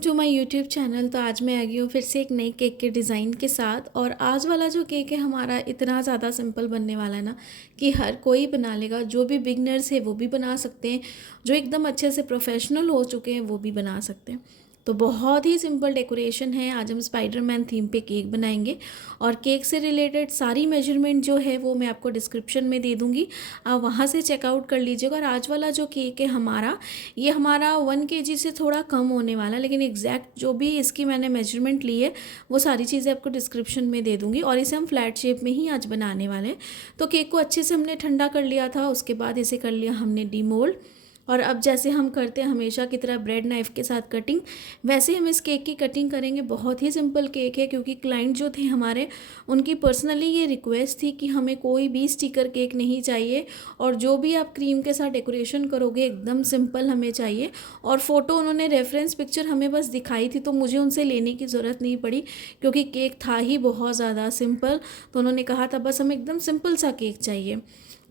To my YouTube channel. तो आज मैं आ गई हूँ फिर से एक नई केक के डिज़ाइन के साथ। और आज वाला जो केक है हमारा इतना ज़्यादा सिंपल बनने वाला है ना कि हर कोई बना लेगा। जो भी बिगनर्स है वो भी बना सकते हैं, जो एकदम अच्छे से प्रोफेशनल हो चुके हैं वो भी बना सकते हैं। तो बहुत ही सिंपल डेकोरेशन है। आज हम स्पाइडरमैन थीम पे केक बनाएंगे और केक से रिलेटेड सारी मेजरमेंट जो है वो मैं आपको डिस्क्रिप्शन में दे दूँगी, आप वहाँ से चेकआउट कर लीजिएगा। और आज वाला जो केक है हमारा, ये हमारा 1 kg से थोड़ा कम होने वाला है, लेकिन एग्जैक्ट जो भी इसकी मैंने मेजरमेंट ली है वो सारी चीज़ें आपको डिस्क्रिप्शन में दे दूँगी। और इसे हम फ्लैट शेप में ही आज बनाने वाले हैं। तो केक को अच्छे से हमने ठंडा कर लिया था, उसके बाद इसे कर लिया हमने डीमोल्ड। और अब जैसे हम करते हैं हमेशा की तरह ब्रेड नाइफ़ के साथ कटिंग, वैसे हम इस केक की कटिंग करेंगे। बहुत ही सिंपल केक है क्योंकि क्लाइंट जो थे हमारे, उनकी पर्सनली ये रिक्वेस्ट थी कि हमें कोई भी स्टिकर केक नहीं चाहिए और जो भी आप क्रीम के साथ डेकोरेशन करोगे एकदम सिंपल हमें चाहिए। और फ़ोटो उन्होंने रेफरेंस पिक्चर हमें बस दिखाई थी, तो मुझे उनसे लेने की ज़रूरत नहीं पड़ी क्योंकि केक था ही बहुत ज़्यादा सिंपल। तो उन्होंने कहा था बस हमें एकदम सिंपल सा केक चाहिए।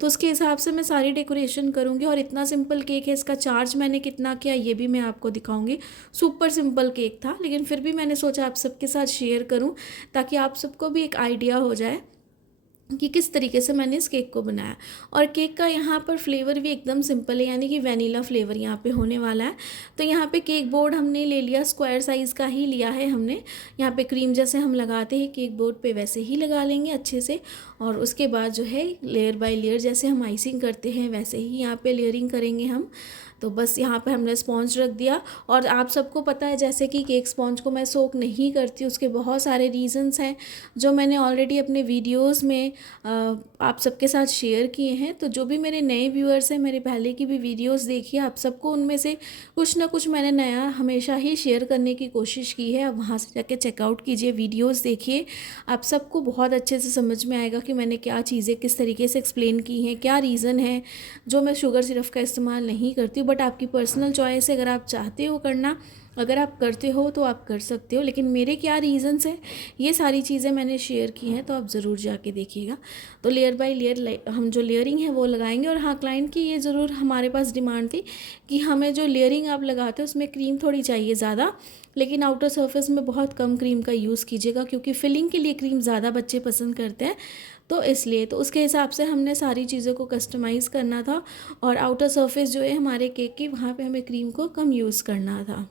तो उसके हिसाब से मैं सारी डेकोरेशन करूँगी। और इतना सिंपल केक है, इसका चार्ज मैंने कितना किया ये भी मैं आपको दिखाऊंगी। सुपर सिंपल केक था, लेकिन फिर भी मैंने सोचा आप सबके साथ शेयर करूँ ताकि आप सबको भी एक आइडिया हो जाए कि किस तरीके से मैंने इस केक को बनाया। और केक का यहाँ पर फ्लेवर भी एकदम सिंपल है, यानी कि वैनिला फ्लेवर यहाँ पे होने वाला है। तो यहाँ पे केक बोर्ड हमने ले लिया, स्क्वायर साइज़ का ही लिया है हमने। यहाँ पे क्रीम जैसे हम लगाते हैं केक बोर्ड पे वैसे ही लगा लेंगे अच्छे से। और उसके बाद जो है लेयर बाय लेयर जैसे हम आइसिंग करते हैं वैसे ही यहाँ पे लेयरिंग करेंगे हम। तो बस यहाँ पे हमने स्पॉन्ज रख दिया। और आप सबको पता है जैसे कि केक स्पॉन्ज को मैं सोक नहीं करती, उसके बहुत सारे रीज़न्स हैं जो मैंने ऑलरेडी अपने वीडियोस में आप सबके साथ शेयर किए हैं। तो जो भी मेरे नए व्यूअर्स हैं, मेरे पहले की भी वीडियोस देखिए, आप सबको उनमें से कुछ ना कुछ मैंने नया हमेशा ही शेयर करने की कोशिश की है। आप वहाँ से जाके चेकआउट कीजिए, वीडियोस देखिए, आप सबको बहुत अच्छे से समझ में आएगा कि मैंने क्या चीज़ें किस तरीके से एक्सप्लेन की हैं, क्या रीज़न है जो मैं शुगर सिरप का इस्तेमाल नहीं करती हूँ। बट आपकी पर्सनल चॉइस है, अगर आप चाहते हो करना, अगर आप करते हो तो आप कर सकते हो। लेकिन मेरे क्या रीज़न्स हैं ये सारी चीज़ें मैंने शेयर की हैं, तो आप ज़रूर जाके देखिएगा। तो लेयर बाय लेयर हम जो लेयरिंग है वो लगाएंगे। और हाँ, क्लाइंट की ये ज़रूर हमारे पास डिमांड थी कि हमें जो लेयरिंग आप लगाते हो उसमें क्रीम थोड़ी चाहिए ज़्यादा, लेकिन आउटर सरफेस में बहुत कम क्रीम का यूज़ कीजिएगा क्योंकि फिलिंग के लिए क्रीम ज़्यादा बच्चे पसंद करते हैं। तो इसलिए तो उसके हिसाब से हमने सारी चीज़ों को कस्टमाइज़ करना था। और आउटर सरफेस जो है हमारे केक की, वहाँ पे हमें क्रीम को कम यूज़ करना था।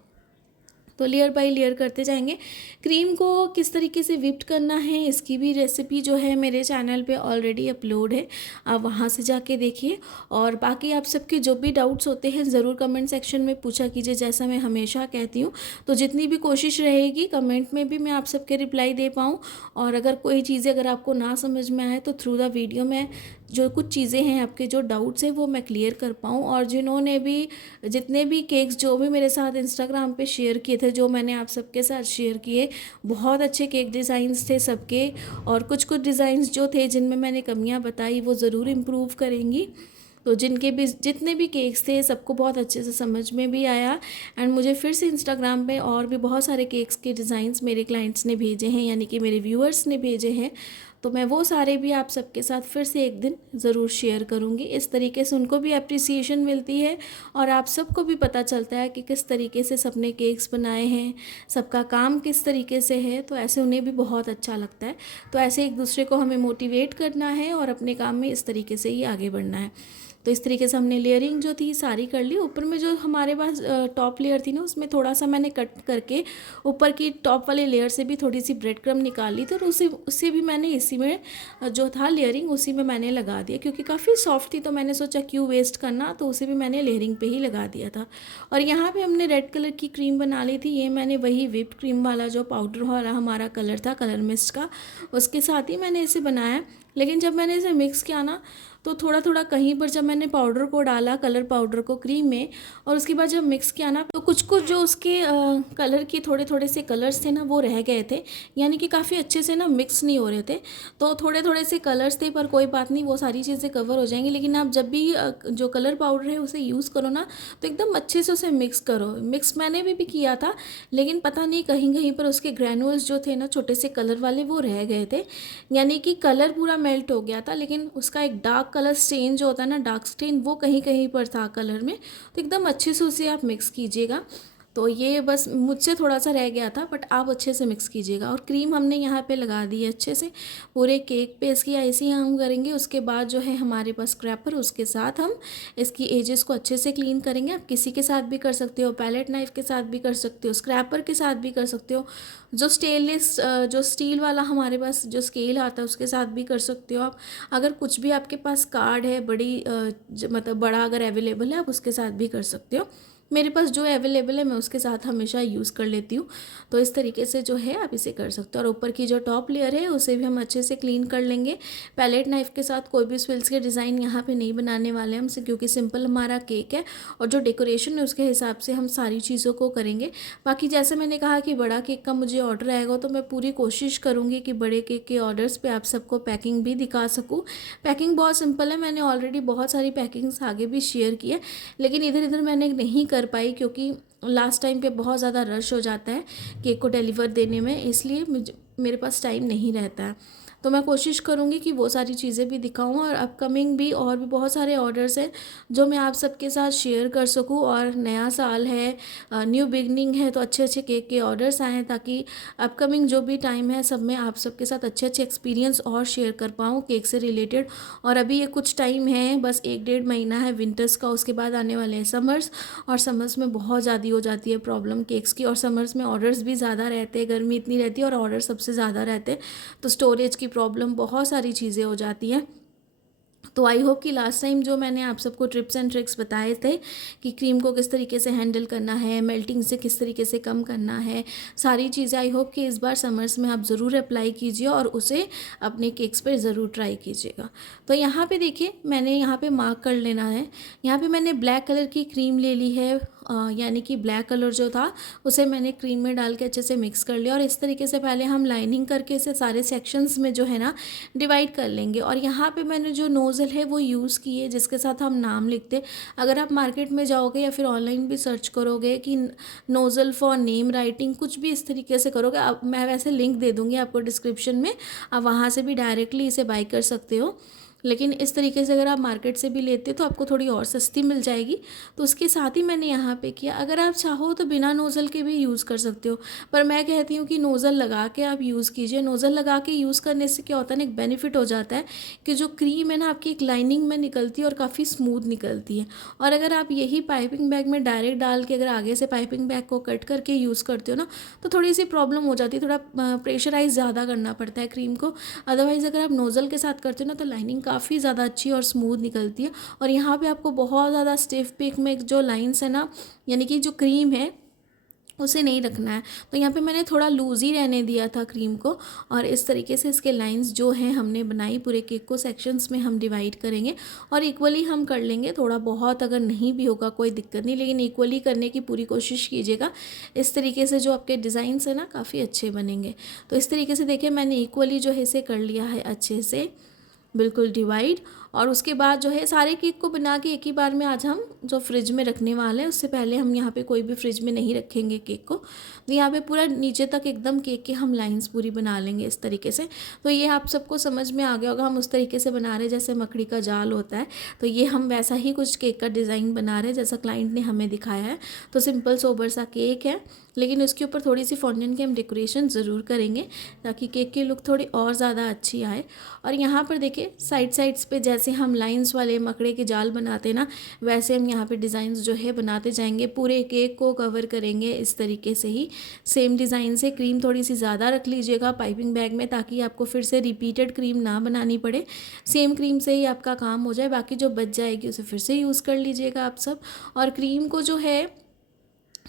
तो लेयर बाय लेयर करते जाएंगे। क्रीम को किस तरीके से विप्ड करना है इसकी भी रेसिपी जो है मेरे चैनल पे ऑलरेडी अपलोड है, आप वहाँ से जाके देखिए। और बाकी आप सबके जो भी डाउट्स होते हैं ज़रूर कमेंट सेक्शन में पूछा कीजिए, जैसा मैं हमेशा कहती हूँ। तो जितनी भी कोशिश रहेगी कमेंट में भी मैं आप सबके रिप्लाई दे पाऊँ। और अगर कोई चीज़ें अगर आपको ना समझ में आए तो थ्रू द वीडियो में जो कुछ चीज़ें हैं, आपके जो डाउट्स हैं वो मैं क्लियर कर पाऊँ। और जिन्होंने भी जितने भी केक्स जो भी मेरे साथ इंस्टाग्राम पे शेयर किए थे, जो मैंने आप सबके साथ शेयर किए, बहुत अच्छे केक डिज़ाइंस थे सबके। और कुछ कुछ डिज़ाइंस जो थे जिनमें मैंने कमियां बताई वो ज़रूर इम्प्रूव करेंगी। तो जिनके भी जितने भी केक्स थे सबको बहुत अच्छे से समझ में भी आया। एंड मुझे फिर से इंस्टाग्राम पे और भी बहुत सारे केक्स के डिज़ाइंस मेरे क्लाइंट्स ने भेजे हैं, यानी कि मेरे व्यूअर्स ने भेजे हैं। तो मैं वो सारे भी आप सबके साथ फिर से एक दिन ज़रूर शेयर करूँगी। इस तरीके से उनको भी अप्रिसिएशन मिलती है और आप सबको भी पता चलता है कि किस तरीके से सबने केक्स बनाए हैं, सबका काम किस तरीके से है। तो ऐसे उन्हें भी बहुत अच्छा लगता है। तो ऐसे एक दूसरे को हमें मोटिवेट करना है और अपने काम में इस तरीके से ही आगे बढ़ना है। तो इस तरीके से हमने लेयरिंग जो थी सारी कर ली। ऊपर में जो हमारे पास टॉप लेयर थी ना, उसमें थोड़ा सा मैंने कट करके ऊपर की टॉप वाले लेयर से भी थोड़ी सी ब्रेड क्रम्ब निकाल ली। तो उससे भी मैंने इसी में जो था लेयरिंग उसी में मैंने लगा दिया, क्योंकि काफ़ी सॉफ्ट थी तो मैंने सोचा क्यों वेस्ट करना, तो उसे भी मैंने लेयरिंग पे ही लगा दिया था। और यहाँ पे हमने रेड कलर की क्रीम बना ली थी। ये मैंने वही व्हिप्ड क्रीम वाला जो पाउडर वाला हमारा कलर था, कलर मिस्ट का, उसके साथ ही मैंने इसे बनाया। लेकिन जब मैंने इसे मिक्स किया ना, तो थोड़ा थोड़ा कहीं पर जब मैंने पाउडर को डाला, कलर पाउडर को क्रीम में, और उसके बाद जब मिक्स किया ना, तो कुछ कुछ जो उसके कलर की थोड़े थोड़े से कलर्स थे ना वो रह गए थे, यानी कि काफ़ी अच्छे से ना मिक्स नहीं हो रहे थे। तो थोड़े थोड़े से कलर्स थे, पर कोई बात नहीं, वो सारी चीज़ें कवर हो जाएंगी। लेकिन आप जब भी जो कलर पाउडर है उसे यूज़ करो ना, तो एकदम अच्छे से उसे मिक्स करो। मिक्स मैंने भी किया था, लेकिन पता नहीं कहीं कहीं पर उसके ग्रैनुअल्स जो थे ना छोटे से कलर वाले, वो रह गए थे। यानी कि कलर पूरा मेल्ट हो गया था, लेकिन उसका एक डार्क कलर स्टेन जो होता है ना, डार्क स्टेन, वो कहीं कहीं पर था कलर में। तो एकदम अच्छे से उसे आप मिक्स कीजिएगा। तो ये बस मुझसे थोड़ा सा रह गया था, बट आप अच्छे से मिक्स कीजिएगा। और क्रीम हमने यहाँ पे लगा दी है अच्छे से पूरे केक पे, इसकी आइसिंग हम करेंगे। उसके बाद जो है हमारे पास क्रैपर, उसके साथ हम इसकी एजेस को अच्छे से क्लीन करेंगे। आप किसी के साथ भी कर सकते हो, पैलेट नाइफ के साथ भी कर सकते हो, स्क्रैपर के साथ भी कर सकते हो, जो स्टेनलेस जो स्टील वाला हमारे पास जो स्केल आता है उसके साथ भी कर सकते हो आप। अगर कुछ भी आपके पास कार्ड है बड़ी मतलब बड़ा अगर अवेलेबल है, आप उसके साथ भी कर सकते हो। मेरे पास जो अवेलेबल है मैं उसके साथ हमेशा यूज़ कर लेती हूँ। तो इस तरीके से जो है आप इसे कर सकते हो। और ऊपर की जो टॉप लेयर है उसे भी हम अच्छे से क्लीन कर लेंगे। पैलेट नाइफ के साथ कोई भी स्विल्स के डिज़ाइन यहाँ पे नहीं बनाने वाले हम, क्योंकि सिंपल हमारा केक है और जो डेकोरेशन है उसके हिसाब से हम सारी चीज़ों को करेंगे। बाकी जैसे मैंने कहा कि बड़ा केक का मुझे ऑर्डर आएगा तो मैं पूरी कोशिश करूँगी कि बड़े केक के ऑर्डर्स पे आप सबको पैकिंग भी दिखा सकूँ। पैकिंग बहुत सिंपल है, मैंने ऑलरेडी बहुत सारी पैकिंग्स आगे भी शेयर की है, लेकिन इधर इधर मैंने नहीं कर पाई क्योंकि लास्ट टाइम पे बहुत ज़्यादा रश हो जाता है केक को डिलीवर देने में, इसलिए मेरे पास टाइम नहीं रहता है। तो मैं कोशिश करूँगी कि वो सारी चीज़ें भी दिखाऊँ, और अपकमिंग भी और भी बहुत सारे ऑर्डर्स हैं जो मैं आप सबके साथ शेयर कर सकूँ। और नया साल है, न्यू बिगनिंग है, तो अच्छे अच्छे केक के ऑर्डर्स आएँ ताकि अपकमिंग जो भी टाइम है सब में आप सबके साथ अच्छे अच्छे एक्सपीरियंस और शेयर कर पाऊँ केक से रिलेटेड। और अभी ये कुछ टाइम है, बस 1 डेढ़ महीना है विंटर्स का, उसके बाद आने वाले हैं समर्स। और समर्स में बहुत ज़्यादा हो जाती है प्रॉब्लम केक्स की, और समर्स में ऑर्डर्स भी ज़्यादा रहते हैं, गर्मी इतनी रहती है और ऑर्डर सबसे ज़्यादा रहते हैं, तो स्टोरेज की प्रॉब्लम, बहुत सारी चीज़ें हो जाती हैं। तो आई होप कि लास्ट टाइम जो मैंने आप सबको टिप्स एंड ट्रिक्स बताए थे कि क्रीम को किस तरीके से हैंडल करना है, मेल्टिंग से किस तरीके से कम करना है, सारी चीज़ें आई होप कि इस बार समर्स में आप ज़रूर अप्लाई कीजिए और उसे अपने केक्स पर ज़रूर ट्राई कीजिएगा। तो यहाँ पे देखिए मैंने यहाँ पे मार्क कर लेना है। यहाँ पे मैंने ब्लैक कलर की क्रीम ले ली है, यानी कि ब्लैक कलर जो था उसे मैंने क्रीम में डाल के अच्छे से मिक्स कर लिया। और इस तरीके से पहले हम लाइनिंग करके इसे सारे सेक्शंस में जो है ना डिवाइड कर लेंगे। और यहाँ पे मैंने जो नोज़ल है वो यूज़ की है जिसके साथ हम नाम लिखते। अगर आप मार्केट में जाओगे या फिर ऑनलाइन भी सर्च करोगे कि नोज़ल फॉर नेम राइटिंग, कुछ भी इस तरीके से करोगे, अब मैं वैसे लिंक दे दूँगी आपको डिस्क्रिप्शन में, आप वहाँ से भी डायरेक्टली इसे बाई कर सकते हो। लेकिन इस तरीके से अगर आप मार्केट से भी लेते हो तो आपको थोड़ी और सस्ती मिल जाएगी। तो उसके साथ ही मैंने यहाँ पे किया। अगर आप चाहो तो बिना नोज़ल के भी यूज़ कर सकते हो, पर मैं कहती हूँ कि नोज़ल लगा के आप यूज़ कीजिए। नोज़ल लगा के यूज़ करने से क्या होता है ना, एक बेनिफिट हो जाता है कि जो क्रीम है ना आपकी एक लाइनिंग में निकलती है और काफ़ी स्मूथ निकलती है। और अगर आप यही पाइपिंग बैग में डायरेक्ट डाल के अगर आगे से पाइपिंग बैग को कट करके यूज़ करते हो ना, तो थोड़ी सी प्रॉब्लम हो जाती है, थोड़ा प्रेशराइज ज़्यादा करना पड़ता है क्रीम को। अदरवाइज़ अगर आप नोज़ल के साथ करते हो ना तो लाइनिंग काफ़ी ज़्यादा अच्छी और स्मूथ निकलती है। और यहाँ पे आपको बहुत ज़्यादा स्टिफ पिक में जो लाइंस है ना, यानी कि जो क्रीम है उसे नहीं रखना है। तो यहाँ पे मैंने थोड़ा लूज़ ही रहने दिया था क्रीम को। और इस तरीके से इसके लाइंस जो हैं हमने बनाई, पूरे केक को सेक्शंस में हम डिवाइड करेंगे और इक्वली हम कर लेंगे। थोड़ा बहुत अगर नहीं भी होगा कोई दिक्कत नहीं, लेकिन इक्वली करने की पूरी कोशिश कीजिएगा। इस तरीके से जो आपके डिज़ाइंस है ना काफ़ी अच्छे बनेंगे। तो इस तरीके से देखिए मैंने इक्वली जो है इसे कर लिया है अच्छे से, बिल्कुल डिवाइड। और उसके बाद जो है सारे केक को बना के एक ही बार में आज हम जो फ्रिज में रखने वाले हैं, उससे पहले हम यहाँ पे कोई भी फ्रिज में नहीं रखेंगे केक को। तो यहाँ पे पूरा नीचे तक एकदम केक के हम लाइंस पूरी बना लेंगे इस तरीके से। तो ये आप सबको समझ में आ गया होगा, हम उस तरीके से बना रहे हैं जैसे मकड़ी का जाल होता है। तो ये हम वैसा ही कुछ केक का डिज़ाइन बना रहे हैं जैसा क्लाइंट ने हमें दिखाया है। तो सिंपल सोबर सा केक है, लेकिन उसके ऊपर थोड़ी सी फॉन्डेंट की हम डेकोरेशन ज़रूर करेंगे ताकि केक की लुक थोड़ी और ज़्यादा अच्छी आए। और यहाँ पर देखिए साइड्स पे जैसे हम लाइंस वाले मकड़े के जाल बनाते ना, वैसे हम यहाँ पे डिज़ाइंस जो है बनाते जाएंगे। पूरे केक को कवर करेंगे इस तरीके से ही सेम डिज़ाइन से। क्रीम थोड़ी सी ज़्यादा रख लीजिएगा पाइपिंग बैग में ताकि आपको फिर से रिपीटेड क्रीम ना बनानी पड़े, सेम क्रीम से ही आपका काम हो जाए। बाकी जो बच जाएगी उसे फिर से यूज़ कर लीजिएगा आप सब। और क्रीम को जो है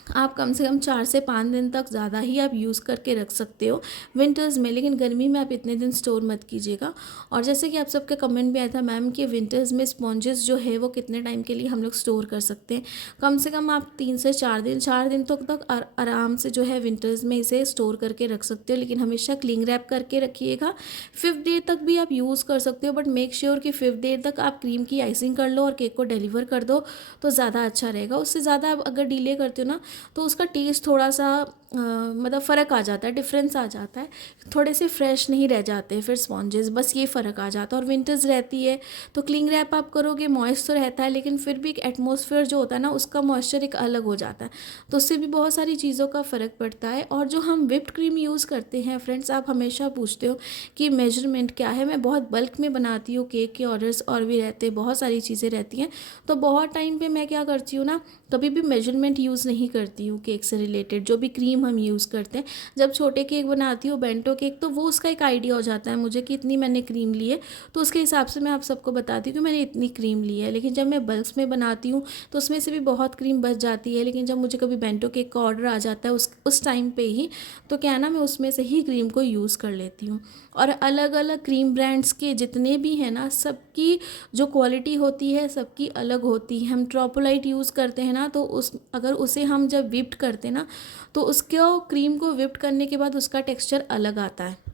आप कम से कम 4 से 5 दिन तक ज़्यादा ही आप यूज़ करके रख सकते हो विंटर्स में, लेकिन गर्मी में आप इतने दिन स्टोर मत कीजिएगा। और जैसे कि आप सबके कमेंट में आया था मैम कि विंटर्स में स्पॉन्जेस जो है वो कितने टाइम के लिए हम लोग स्टोर कर सकते हैं। कम से कम आप 3 से 4 दिन तक आराम से जो है विंटर्स में इसे स्टोर करके रख सकते हो, लेकिन हमेशा क्लिंग रैप करके रखिएगा। 5th डे तक भी आप यूज़ कर सकते हो, बट मेक श्योर कि 5th डे तक आप क्रीम की आइसिंग कर लो और केक को डिलीवर कर दो तो ज़्यादा अच्छा रहेगा। उससे ज़्यादा आप अगर डिले करते हो ना तो उसका टेस्ट थोड़ा सा मतलब फ़र्क आ जाता है, डिफरेंस आ जाता है, थोड़े से फ्रेश नहीं रह जाते फिर स्पॉन्जेस, बस ये फ़र्क आ जाता है। और विंटर्स रहती है तो क्लिंग रैप आप करोगे, मॉइस्ट तो रहता है लेकिन फिर भी एक एटमॉस्फेयर जो होता है ना उसका मॉइस्चर एक अलग हो जाता है, तो उससे भी बहुत सारी चीज़ों का फ़र्क पड़ता है। और जो हम व्हिप्ड क्रीम यूज़ करते हैं फ्रेंड्स, आप हमेशा पूछते हो कि मेजरमेंट क्या है, मैं बहुत बल्क में बनाती हूँ, केक के ऑर्डर्स और भी रहते हैं, बहुत सारी चीज़ें रहती हैं, तो बहुत टाइम पे मैं क्या करती हूँ ना, कभी भी मेजरमेंट यूज़ नहीं करती हूँ केक से रिलेटेड। जो भी क्रीम हम यूज़ करते हैं, जब छोटे केक बनाती हूँ बेंटो केक, तो वो उसका एक आइडिया हो जाता है मुझे कि इतनी मैंने क्रीम ली है, तो उसके हिसाब से मैं आप सबको बताती हूँ कि मैंने इतनी क्रीम ली है। लेकिन जब मैं बल्क्स में बनाती हूँ तो उसमें से भी बहुत क्रीम बच जाती है, लेकिन जब मुझे कभी बेंटो केक का ऑर्डर आ जाता है उस टाइम पे ही, तो क्या है ना, मैं उसमें से ही क्रीम को यूज़ कर लेती हूँ। और अलग अलग क्रीम ब्रांड्स के जितने भी हैं ना, सबकी जो क्वालिटी होती है सबकी अलग होती है। हम ट्रोपोलाइट यूज़ करते हैं ना, तो अगर उसे हम जब विप्ड करते हैं ना, तो उसको क्रीम को विप्ड करने के बाद उसका टेक्सचर अलग आता है।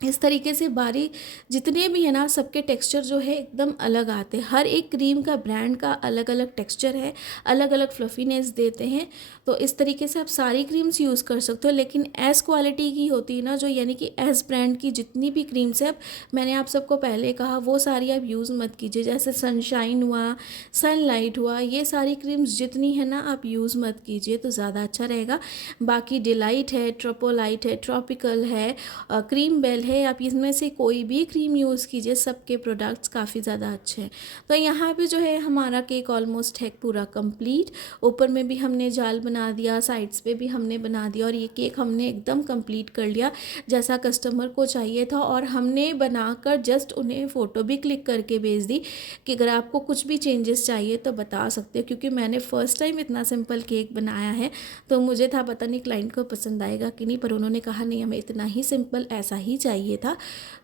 इस तरीके से बारी जितने भी है ना, सबके टेक्सचर जो है एकदम अलग आते हैं। हर एक क्रीम का ब्रांड का अलग अलग टेक्सचर है, अलग अलग फ्लफीनेस देते हैं। तो इस तरीके से आप सारी क्रीम्स यूज़ कर सकते हो, लेकिन एस क्वालिटी की होती है ना जो, यानी कि एस ब्रांड की जितनी भी क्रीम्स है, अब मैंने आप सबको पहले कहा वो सारी आप यूज़ मत कीजिए। जैसे सनशाइन हुआ, सनलाइट हुआ, ये सारी क्रीम्स जितनी है ना आप यूज़ मत कीजिए तो ज़्यादा अच्छा रहेगा। बाकी डिलाइट है, ट्रोपोलाइट है, ट्रॉपिकल है, क्रीम बेल है, आप इसमें से कोई भी क्रीम यूज़ कीजिए, सबके प्रोडक्ट्स काफ़ी ज़्यादा अच्छे हैं। तो यहाँ पे जो है हमारा केक ऑलमोस्ट है पूरा कंप्लीट। ऊपर में भी हमने जाल बना दिया, साइड्स पे भी हमने बना दिया, और ये केक हमने एकदम कंप्लीट कर लिया जैसा कस्टमर को चाहिए था। और हमने बनाकर जस्ट उन्हें फ़ोटो भी क्लिक करके भेज दी कि अगर आपको कुछ भी चेंजेस चाहिए तो बता सकते हो, क्योंकि मैंने फ़र्स्ट टाइम इतना सिंपल केक बनाया है, तो मुझे था पता नहीं क्लाइंट को पसंद आएगा कि नहीं, पर उन्होंने कहा नहीं हमें इतना ही सिंपल ऐसा ही चाहिए था,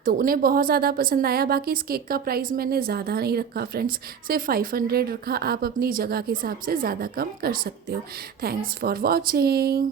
तो उन्हें बहुत ज़्यादा पसंद आया। बाकी इस केक का प्राइस मैंने ज़्यादा नहीं रखा फ्रेंड्स, सिर्फ 500 रखा। आप अपनी जगह के हिसाब से ज़्यादा कम कर सकते हो। Thanks for watching.